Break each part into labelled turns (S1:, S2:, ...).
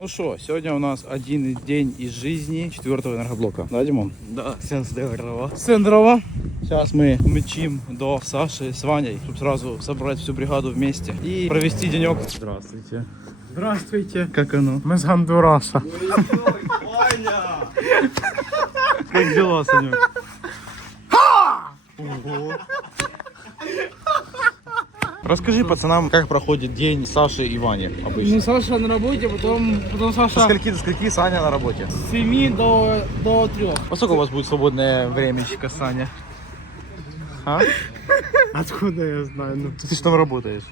S1: Ну что, сегодня у нас один день из жизни 4-го энергоблока. Да, Димон?
S2: Да, всем здорово.
S1: Сендрово. Сейчас мы мчим до Саши с Ваней, чтобы сразу собрать всю бригаду вместе и провести денек. Здравствуйте.
S3: Здравствуйте.
S1: Как оно?
S3: Мы с Гондураса.
S1: Как дела, Санек? Ого. Расскажи пацанам, как проходит день Саши и Вани обычно.
S3: Ну, Саша на работе, потом
S1: Со
S3: Саша
S1: скольки до скольки Саня на работе?
S3: с 7 до 3.
S1: Во сколько у вас будет свободное времечко, Саня? А?
S3: Откуда я знаю? Ну,
S1: Ты же там работаешь.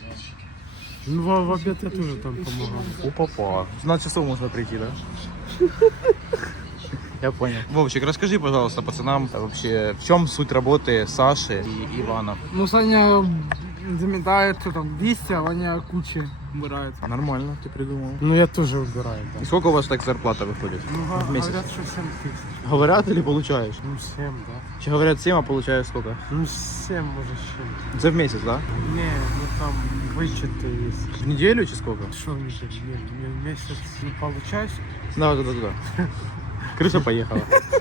S3: в обед я тоже там помогал.
S1: У папа. 12 часов можно прийти, да? Я понял. Вовчик, расскажи, пожалуйста, пацанам вообще, в чем суть работы Саши и Ивана?
S3: Ну, Саня заметает, что там, 200, а Ваня кучи убирает.
S1: Нормально, ты придумал.
S3: Ну, я тоже убираю, да.
S1: И сколько у вас так зарплата выходит?
S3: Ну,
S1: в месяц?
S3: говорят, что 7 тысяч.
S1: Говорят или получаешь?
S3: Ну, 7, да.
S1: Че говорят 7, а получаешь сколько?
S3: Ну, 7, может, 7.
S1: За в месяц, да?
S3: Не, ну там вычеты есть.
S1: В неделю или сколько?
S3: Что в неделю? Не, месяц не получаешь?
S1: Да, туда. Крыша поехала.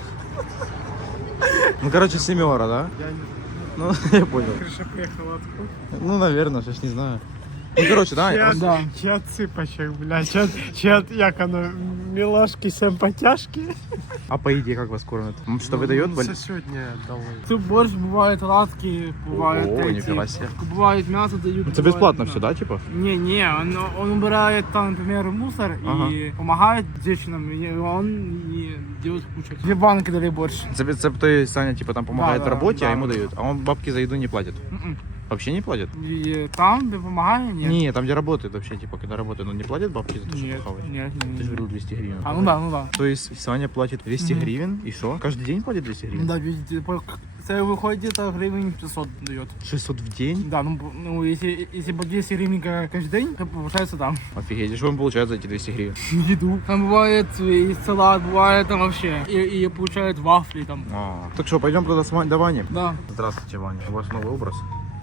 S1: Ну, короче, семера, да?
S3: Я не
S1: Ну, я понял.
S3: Крыша поехала откуда?
S1: Ну, наверное, сейчас не знаю. Ну, короче, да.
S3: Да. Чат цыпочек, блядь, чат як оно, милашки, симпатяшки.
S1: А по еде как вас кормят? Что выдает?
S3: Все сегодня дали. Тут борщ, бывает ладки, бывает
S1: О,
S3: эти,
S1: нифига себе.
S3: бывает мясо дают.
S1: Это
S3: бывает
S1: бесплатно
S3: мясо.
S1: все, да, типа?
S3: Не, он убирает там, например, мусор и помогает девочкам, и он и делает кучу. 2 банки дали борщ.
S1: То есть Саня типа там помогает
S3: Да,
S1: в работе,
S3: да,
S1: а ему
S3: да.
S1: дают. А он бабки за еду не платит.
S3: М-м.
S1: Вообще не платит?
S3: И там, где помогает, нет.
S1: Не, там где работает вообще, типа, когда работает, он не платит бабки за то, что
S3: Нет,
S1: похавать?
S3: нет,
S1: Ты же говорил 200 гривен.
S3: А, ну да.
S1: То есть Саня платит 200
S3: Мгм.
S1: гривен, и что? Каждый день платит 200 гривен?
S3: Да, видите, це выходит где-то гривен 600 дает.
S1: 600 в день?
S3: Да, ну если по 200 гривен каждый день, то получается там.
S1: Офигеть, и что он получает за эти 200 гривен?
S3: Еду. Там бывает и салат, бывает там вообще. И получают вафли там.
S1: Так что, пойдем туда до Вани?
S3: Да.
S1: Здравствуйте, Ваня. У вас новый образ?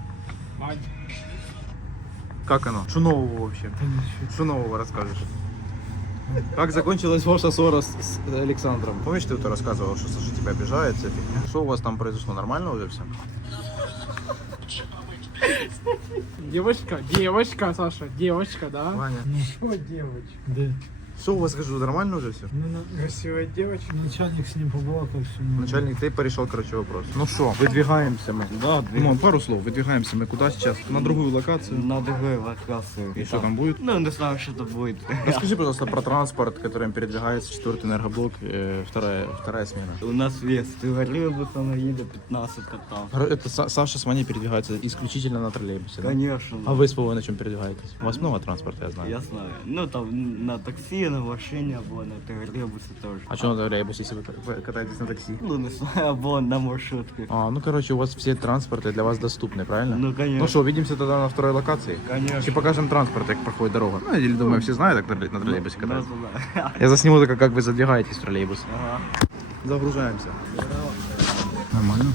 S1: Как оно? Что нового вообще? Что нового расскажешь? Как закончилась ваша ссора с Александром? Помнишь, ты это рассказывал, что Саша тебя обижает, вся фигня? Что у вас там произошло? Нормально уже все?
S3: Девочка, Саша, девочка, да?
S1: Ваня.
S3: Что девочка? Да.
S1: Что у вас, скажу, нормально уже все?
S3: Ну, красивая девочка. Начальник с ним побалакал, все.
S1: Начальник, ты порешил, короче, вопрос. Ну что, выдвигаемся мы.
S2: Да,
S1: Ну, пару слов, выдвигаемся мы куда сейчас? На другую локацию.
S2: на другой локации.
S1: И что там будет?
S2: Ну, не знаю, что это будет.
S1: Расскажи, пожалуйста, про транспорт, которым передвигается 4-й энергоблок, вторая смена.
S2: У нас вес. Ты говорил, будто она едет 15 там.
S1: Это Саша с Ваней передвигается исключительно на троллейбусе, да?
S2: Конечно.
S1: А вы с Вовой на чем передвигаетесь? У вас много транспорта, я знаю.
S2: Я знаю. Ну, там на такси, на машине, або на троллейбусе тоже.
S1: А что на троллейбусе, если вы катаетесь на такси?
S2: Ну, не знаю, або на маршрутке.
S1: Ну короче, у вас все транспорты для вас доступны, правильно?
S2: Ну, конечно.
S1: Ну что, увидимся тогда на второй локации?
S2: Конечно.
S1: И покажем транспорт, как проходит дорога. Ну, или думаю, все знают, как на троллейбусе катаются.
S2: Да.
S1: Я засниму только, как вы задвигаетесь в троллейбус.
S2: Ага.
S1: Загружаемся. Нормально?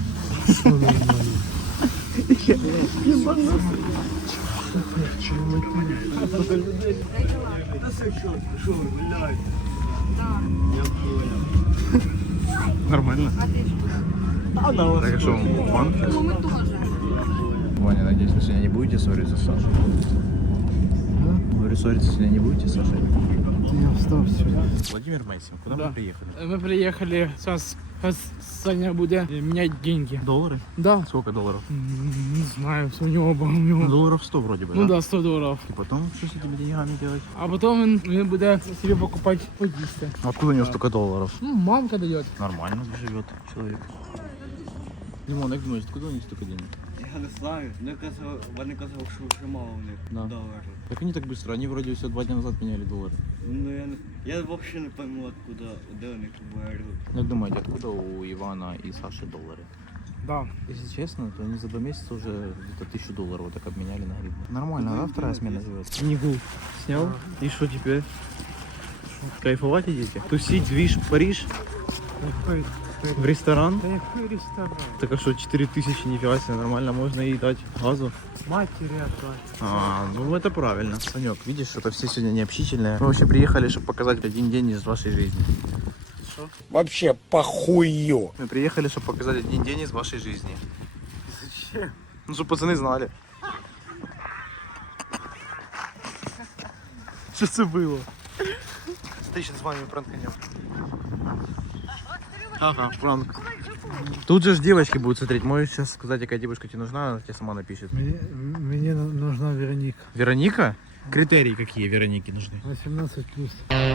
S1: Нормально?
S2: Она
S1: Так, а что, банк?
S4: Ну, мы тоже.
S1: Ваня, надеюсь, вы сегодня не будете ссориться с Сашей? Говорю, ссориться сегодня не будете с Сашей?
S3: Я встал сюда.
S1: Владимир Мейсин, куда
S3: Да.
S1: мы приехали?
S3: Мы приехали, сейчас Саня будет менять деньги.
S1: Доллары?
S3: Да.
S1: Сколько долларов?
S3: Не знаю, у него.
S1: Долларов 100 вроде бы,
S3: Ну да, 100 долларов.
S1: И потом, что с этими деньгами делать?
S3: А потом он будет себе покупать по 200.
S1: Откуда у него столько долларов?
S3: Ну, мамка дает.
S1: Нормально живет человек. Димон, как думаешь, откуда у них столько денег?
S2: Я не знаю. Вони казали, що вже мало у них
S1: Да.
S2: доларів.
S1: Как они так быстро? Они вроде все 2 дня назад меняли доллары.
S2: Ну, я вообще не пойму, откуда, де у них беруть.
S1: Как думаете, откуда у Ивана и Саши доллары?
S3: Да.
S1: Если честно, то они за 2 месяца уже где-то 1000 долларов вот так обменяли на гривны. Нормально, да, вторая смена живет? Книгу снял? И что теперь? Кайфовать идите? Тусить, движ, Париж? В ресторан?
S3: Да який ресторан?
S1: Так а что, 4000, нифига себе, нормально можно и дать газу.
S3: Матери отдать.
S1: А, ну это правильно. Санек, видишь, это все сегодня необщительные. Мы вообще приехали, чтобы показать один день из вашей жизни.
S4: Вообще похую.
S1: Мы приехали, чтобы показать один день из вашей жизни.
S3: Зачем?
S1: Ну, чтобы пацаны знали. Что это было? Ты сейчас с вами пранканем. Ага, пранк. Тут же ж девочки будут смотреть. Можешь сейчас сказать, какая девушка тебе нужна, она тебе сама напишет.
S3: Мне нужна Вероника.
S1: Вероника? Критерии какие Вероники нужны?
S3: 18 плюс.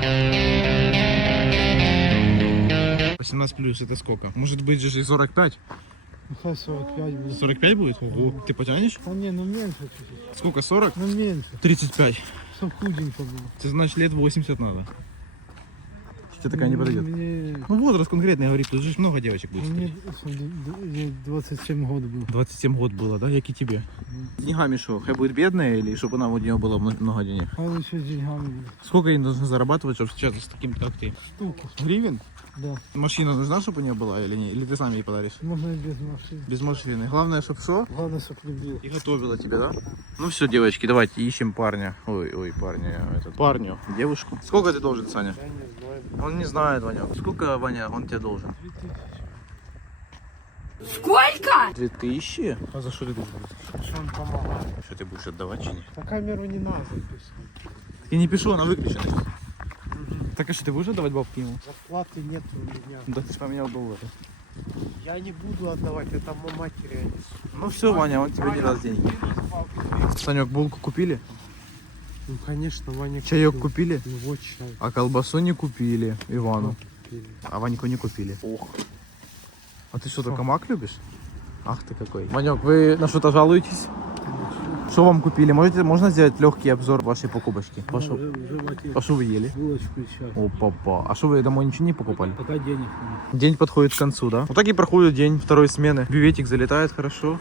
S1: 18 плюс это сколько? Может быть же и 45?
S3: Ну хай 45 будет.
S1: 45 будет? Ого. Ты потянешь?
S3: Да не, ну меньше чуть-чуть.
S1: Сколько, 40?
S3: Ну меньше.
S1: 35.
S3: Чтоб худенько было.
S1: Ты значит лет 80 надо. Тебе такая не подойдет.
S3: Мне,
S1: Ну возраст конкретный говорит, тут же много девочек будет.
S3: мне 27 год был.
S1: 27 год было, да? Як и тебе. С деньгами что? Хай будет бедная или чтобы она у нее было много денег?
S3: А лучше с деньгами будет.
S1: Сколько ей нужно зарабатывать, чтобы встречаться с таким, как ты?
S3: Штуки.
S1: Гривен?
S3: Да.
S1: Машина нужна, чтобы у нее была или не? Или ты сам ей подаришь?
S3: Можно и без машины.
S1: Без машины. Главное, чтобы что?
S3: Главное, чтоб любил.
S1: И готовила тебя, да? Ну все, девочки, давайте ищем парня. Ой, парня, парню, девушку. Сколько ты должен, Саня?
S3: Я не знаю.
S1: Он не знает, Ваня. Сколько, Ваня, он тебе должен?
S3: 2000.
S1: 2000? А за что ты должен?
S3: Что он помогает?
S1: Что ты будешь отдавать, чи не?
S3: На камеру не надо писать.
S1: Так я не пишу, она выключена. Так а что, ты будешь отдавать бабки ему?
S3: Зарплаты нет у меня.
S1: Да ты ж поменял доллары.
S3: Я не буду отдавать, это матери.
S1: Ну все, Ваня, он тебе не даст деньги. Санек, булку купили?
S3: Ну конечно, Ваня.
S1: Чаек купили?
S3: Ну вот чай.
S1: А колбасу не купили Ивану.
S3: Купили.
S1: А Ваньку не купили. Ох. А ты что, только мак любишь? Ах ты какой. Ванек, вы на что-то жалуетесь? Что вам купили? Можно сделать легкий обзор вашей покупочки? Пошел. А что вы ели?
S3: Булочку и чай.
S1: О, папа. А что вы домой ничего не покупали?
S3: Пока денег нет.
S1: День подходит к концу, да? Вот так и проходит день второй смены. Бюветик залетает хорошо.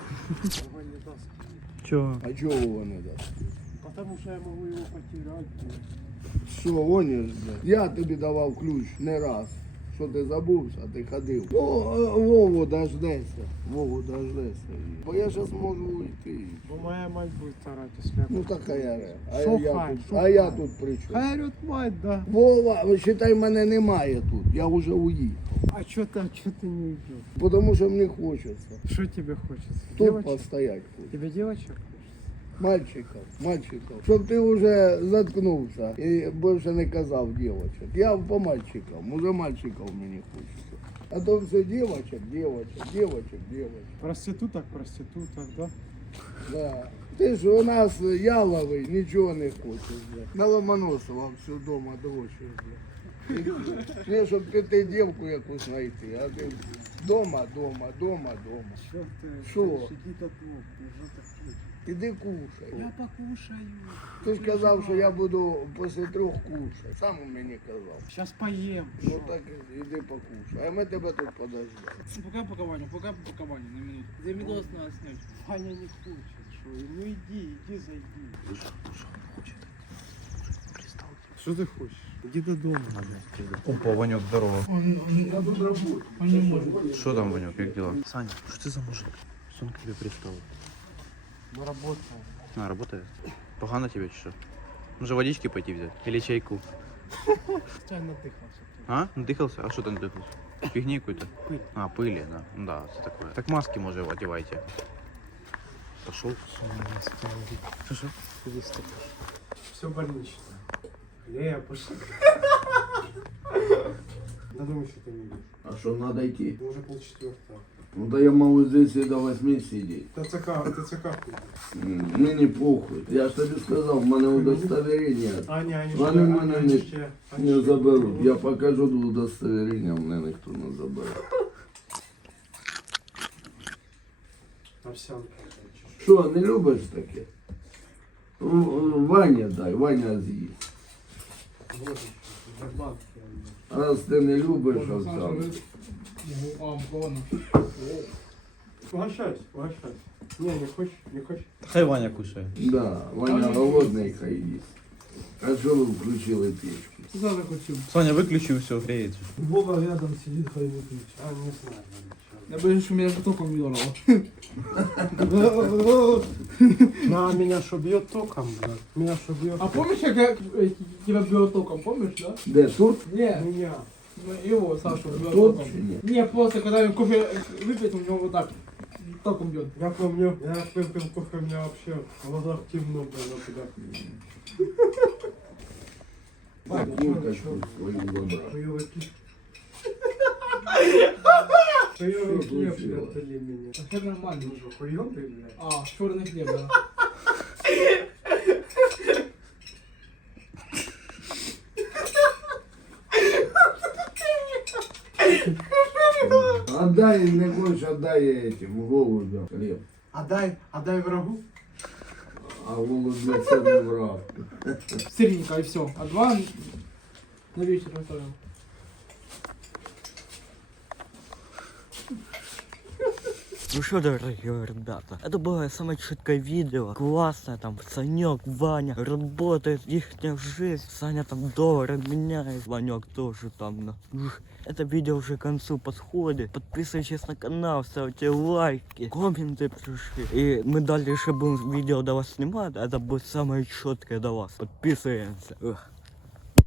S1: Че?
S4: А чего его не дасть?
S3: Потому что я могу его потерять.
S4: Що, гониш, блядь? Я тобі давав ключ не раз. Що ти забувся, ти ходив. Вову дождешся. Вову дождешся. Бо я зараз можу уйти.
S3: Бо моя мать будет орать, если
S4: Ну така я ре. А
S3: Що
S4: я
S3: хай,
S4: тут,
S3: що
S4: а я
S3: хай?
S4: тут при чому?
S3: Хай орёт мать, да.
S4: Вова, вважай, мене немає тут. Я вже уїхав.
S3: А что ты не уйдешь?
S4: Тому що мені хочеться.
S3: Что тебе хочется?
S4: Тут
S3: Девочек?
S4: постоять. Тут.
S3: Тебе девочек?
S4: Мальчиков. Щоб ти вже заткнувся і більше не казав дівчат. Я по мальчикам, уже мальчиков мені хочеться. А то все дівчат.
S3: Проституток, да?
S4: Да. Ти ж у нас яловий, нічого не хочеш. Бля. На Ломоносова все вдома дрочиш. Не, щоб ти дівку якусь знайти, а ти дома.
S3: Что ты?
S4: Шо?
S3: Сиди тут, лежи так.
S4: Іди кушай.
S3: Я покушаю.
S4: Ти ж казав, що я буду після 3 кушати. Сам мені казав.
S3: Сейчас поем.
S4: Ну так іди покушай. А ми тебе тут подождемо.
S3: Пока, Ваня, на минуту. За видос надо снять. Ваня не хочет, что? Ну иди, зайди. Что ты хочешь? Иди до дома.
S1: Опа, Ванек, здорово.
S3: Он не может.
S1: Что там, Ванек, как дела? Саня, что ты за мужик? Что он к тебе пристал?
S3: Мы работаем.
S1: А, работает? Погано тебе что? Может водички пойти взять? Или чайку?
S3: Чай надыхался.
S1: А? Надыхался? А что ты надыхался? Фигни какой-то?
S3: Пыль.
S1: А, пыли, да. Ну да, все такое. Так маски, может, одевайте. Пошел. Что?
S3: Все больничное. Хлеб, пошли. Да думаю, что ты не видишь.
S4: А що, треба йти?
S3: Уже 3:30.
S4: Ну да я можу здесь і до 8 сидіти.
S3: ТЦК.
S4: Мені похуй. Я ж тобі сказав, в мене удостоверення. Вони мене не заберуть. Я покажу удостоверення, мене ніхто не забере.
S3: Овсянка.
S4: Що, не любиш таке? Ваня дай, Ваня з'їсть.
S3: Вот, барбатки.
S4: Раз ти не любиш овсянку.
S3: Угощать. Не хочешь?
S1: Хай Ваня кушает.
S4: Да, Ваня голодний, хай їсть. А что вы включили печку?
S3: Зараз хочу.
S1: Соня, выключи все, греется.
S3: Вова рядом сидит, хай выключит.
S2: А, не знаю.
S3: Я боюсь, что меня же током дернуло.
S5: На, меня что бьет током, блядь. Меня что бьет.
S3: А помнишь, как я тебя бил током, помнишь, да?
S4: Да, тут?
S3: Не,
S5: Меня.
S3: его, Сашу, бил
S4: Тут?
S3: током.
S4: Нет.
S3: Не, просто когда он кофе выпьет, у него вот так током бьет.
S5: Я помню, я выпил кофе, у меня вообще в глазах темно было туда.
S4: Курточку свою забрал.
S5: Хуёвый хлеб. Хуёвый хлеб, блядь, дали меня.
S3: А все нормально.
S5: Ну что, хуёвый, блядь?
S3: А, черный хлеб, да.
S4: Отдай, не хочешь, отдай этим голубям хлеб.
S5: Отдай врагу.
S4: А голубя це не враг.
S3: Сырненько и все. А два на вечер оставим.
S2: Ну что, дорогие ребята, это было самое чуткое видео. Классное, там Санек, Ваня, работает их жизнь. Саня там доллары меняет, Ванек тоже там. Это видео уже к концу подходит. Подписывайтесь на канал, ставьте лайки, комменты пишите. И мы дальше будем видео до вас снимать. Это будет самое четкое до вас. Подписываемся.